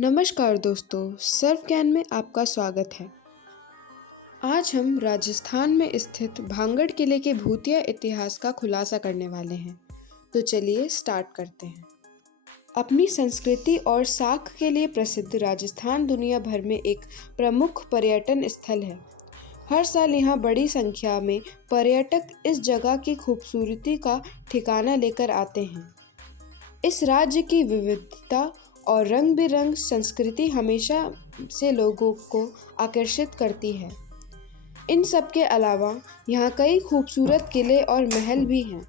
नमस्कार दोस्तों, सर्व ज्ञान में आपका स्वागत है। आज हम राजस्थान में स्थित भांगड़ किले के भूतिया इतिहास का खुलासा करने वाले हैं। तो चलिए स्टार्ट करते हैं। अपनी संस्कृति और साख के लिए प्रसिद्ध राजस्थान दुनिया भर में एक प्रमुख पर्यटन स्थल है। हर साल यहाँ बड़ी संख्या में पर्यटक इस जगह की खूबसूरती का ठिकाना लेकर आते हैं। इस राज्य की विविधता और रंग बिरंग संस्कृति हमेशा से लोगों को आकर्षित करती है। इन सब के अलावा यहाँ कई खूबसूरत किले और महल भी हैं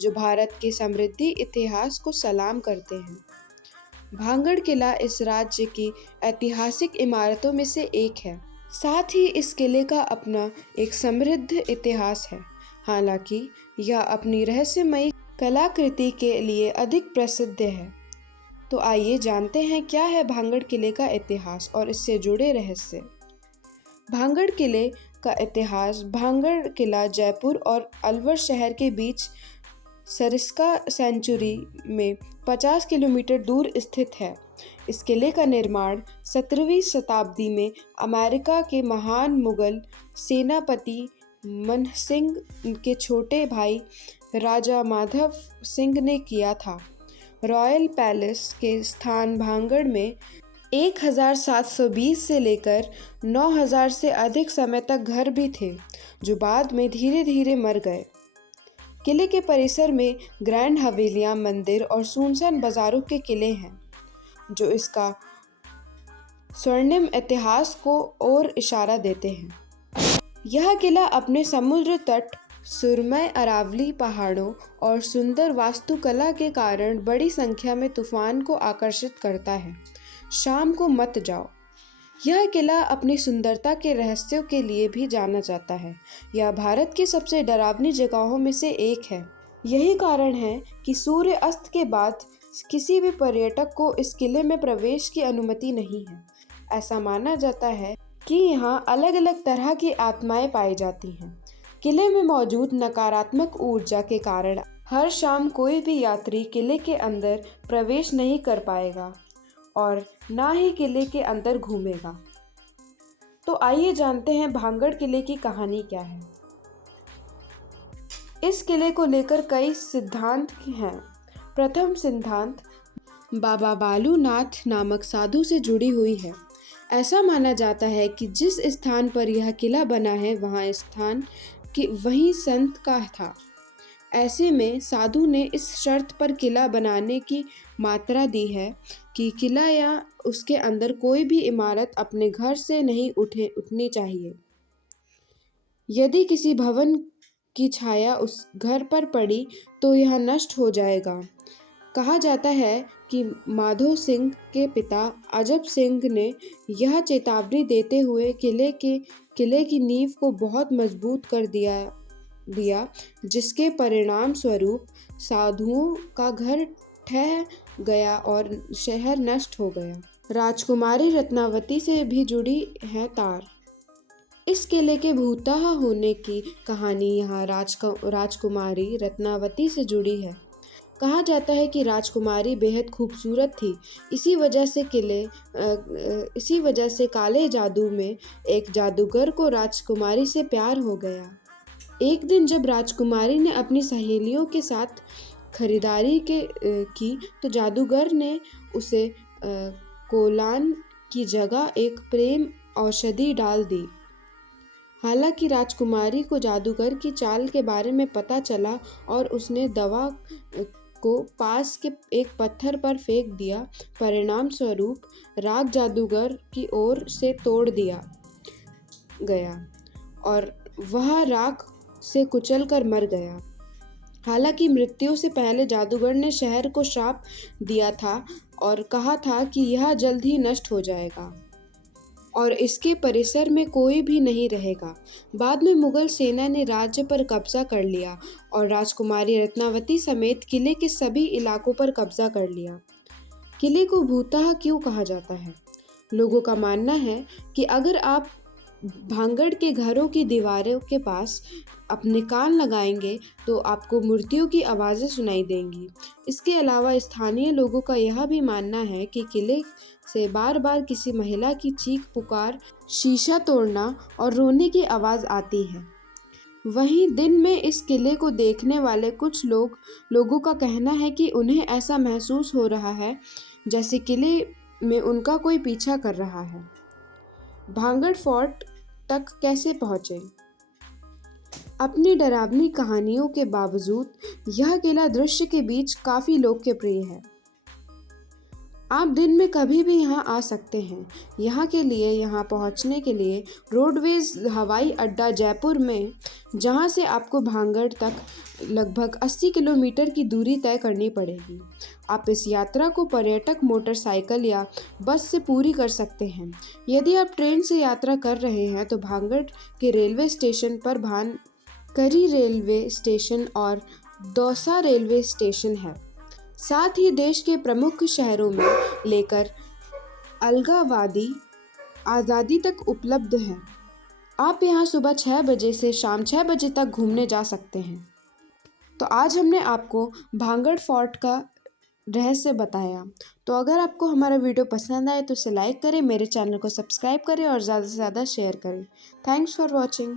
जो भारत के समृद्ध इतिहास को सलाम करते हैं। भांगड़ किला इस राज्य की ऐतिहासिक इमारतों में से एक है। साथ ही इस किले का अपना एक समृद्ध इतिहास है। हालांकि यह अपनी रहस्यमयी कलाकृति के लिए अधिक प्रसिद्ध है। तो आइए जानते हैं क्या है भांगड़ किले का इतिहास और इससे जुड़े रहस्य। भांगड़ किले का इतिहास। भांगड़ किला जयपुर और अलवर शहर के बीच सरिस्का सेंचुरी में 50 किलोमीटर दूर स्थित है। इस किले का निर्माण 17वीं शताब्दी में अमेरिका के महान मुगल सेनापति मनसिंह के छोटे भाई राजा माधव सिंह ने किया था। रॉयल पैलेस के स्थान भांगड़ में 1720 से लेकर 9000 से अधिक समय तक घर भी थे, जो बाद में धीरे धीरे मर गए। किले के परिसर में ग्रैंड हवेलियां, मंदिर और सुनसान बाजारों के किले हैं, जो इसका स्वर्णिम इतिहास को और इशारा देते हैं। यह किला अपने समुद्र तट, सुरमय अरावली पहाड़ों और सुंदर वास्तुकला के कारण बड़ी संख्या में तूफान को आकर्षित करता है। शाम को मत जाओ। यह किला अपनी सुंदरता के रहस्यों के लिए भी जाना जाता है। यह भारत की सबसे डरावनी जगहों में से एक है। यही कारण है कि सूर्य अस्त के बाद किसी भी पर्यटक को इस किले में प्रवेश की अनुमति नहीं है। ऐसा माना जाता है कि यहाँ अलग अलग तरह की आत्माएं पाई जाती हैं। किले में मौजूद नकारात्मक ऊर्जा के कारण हर शाम कोई भी यात्री किले के अंदर प्रवेश नहीं कर पाएगा और ना ही किले के अंदर घूमेगा। तो आइए जानते हैं भांगड़ किले की कहानी क्या है। इस किले को लेकर कई सिद्धांत हैं। प्रथम सिद्धांत बाबा बालूनाथ नामक साधु से जुड़ी हुई है। ऐसा माना जाता है कि जिस स्थान पर यह किला बना है वहाँ स्थान कि वही संत का था। ऐसे में साधु ने इस शर्त पर किला बनाने की मात्रा दी है कि किला या उसके अंदर कोई भी इमारत अपने घर से नहीं उठनी चाहिए। यदि किसी भवन की छाया उस घर पर पड़ी तो यह नष्ट हो जाएगा। कहा जाता है कि माधो सिंह के पिता अजब सिंह ने यह चेतावनी देते हुए किले की नींव को बहुत मजबूत कर दिया, जिसके परिणाम स्वरूप साधुओं का घर ढह गया और शहर नष्ट हो गया। राजकुमारी रत्नावती से भी जुड़ी है तार। इस किले के भूतः होने की कहानी यहाँ राजकुमारी रत्नावती से जुड़ी है। कहा जाता है कि राजकुमारी बेहद खूबसूरत थी। इसी वजह से काले जादू में एक जादूगर को राजकुमारी से प्यार हो गया। एक दिन जब राजकुमारी ने अपनी सहेलियों के साथ खरीदारी की तो जादूगर ने उसे कोलान की जगह एक प्रेम औषधि डाल दी। हालांकि राजकुमारी को जादूगर की चाल के बारे में पता चला और उसने दवा को पास के एक पत्थर पर फेंक दिया। परिणाम स्वरूप राख जादूगर की ओर से तोड़ दिया गया और वह राख से कुचलकर मर गया। हालांकि मृत्यु से पहले जादूगर ने शहर को श्राप दिया था और कहा था कि यह जल्द ही नष्ट हो जाएगा और इसके परिसर में कोई भी नहीं रहेगा। बाद में मुगल सेना ने राज्य पर कब्जा कर लिया और राजकुमारी रत्नावती समेत किले के सभी इलाकों पर कब्जा कर लिया। किले को भूतः क्यों कहा जाता है? लोगों का मानना है कि अगर आप भांगड़ के घरों की दीवारों के पास अपने कान लगाएंगे तो आपको मूर्तियों की आवाज़ें सुनाई देंगी। इसके अलावा स्थानीय लोगों का यह भी मानना है कि किले से बार बार किसी महिला की चीख पुकार, शीशा तोड़ना और रोने की आवाज़ आती है। वहीं दिन में इस किले को देखने वाले कुछ लोगों का कहना है कि उन्हें ऐसा महसूस हो रहा है जैसे किले में उनका कोई पीछा कर रहा है। भांगड़ फोर्ट तक कैसे पहुंचे? अपनी डरावनी कहानियों के बावजूद यह किला दृश्य के बीच काफी लोकप्रिय है। आप दिन में कभी भी यहाँ आ सकते हैं। यहाँ पहुँचने के लिए रोडवेज हवाई अड्डा जयपुर में, जहाँ से आपको भांगड़ तक लगभग 80 किलोमीटर की दूरी तय करनी पड़ेगी। आप इस यात्रा को पर्यटक मोटरसाइकिल या बस से पूरी कर सकते हैं। यदि आप ट्रेन से यात्रा कर रहे हैं तो भांगड़ के रेलवे स्टेशन पर भानकरी रेलवे स्टेशन और दौसा रेलवे स्टेशन है। साथ ही देश के प्रमुख शहरों में लेकर अलगावादी आज़ादी तक उपलब्ध है। आप यहाँ सुबह 6 बजे से शाम 6 बजे तक घूमने जा सकते हैं। तो आज हमने आपको भांगड़ फोर्ट का रहस्य बताया। तो अगर आपको हमारा वीडियो पसंद आए तो इसे लाइक करें, मेरे चैनल को सब्सक्राइब करें और ज़्यादा से ज़्यादा शेयर करें। Thanks for watching.